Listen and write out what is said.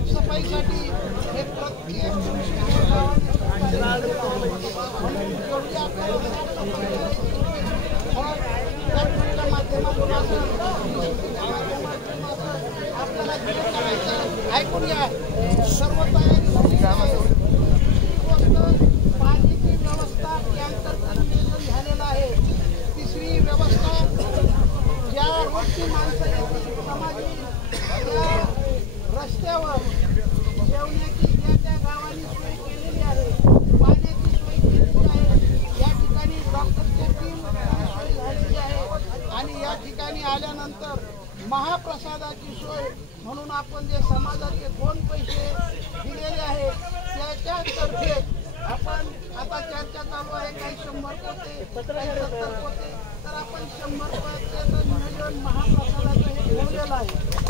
साफसफाईसाठी हे प्रत्येक ऐकूया सर्व तयारी पाण्याची व्यवस्था टँकर झालेला आहे। तिसरी व्यवस्था ज्या रोजची माणसं येतील समाजी त्या रस्त्यावर जेवण्याची त्या गावांनी सोय केलेली आहे, पाण्याची सोय केलेली आहे। या ठिकाणी डॉक्टरची टीम सोय झालेली आहे आणि या ठिकाणी आल्यानंतर महाप्रसादाची सोय म्हणून आपण जे समाजाचे 2 पैसे दिलेले आहेत त्याच्यातर्फे आपण आता चर्चा चालू आहे, काही 100 पोते काही 70 पोते, तर आपण 100 पोत्याचं नियोजन महाप्रसादाचं हे ठेवलेलं आहे।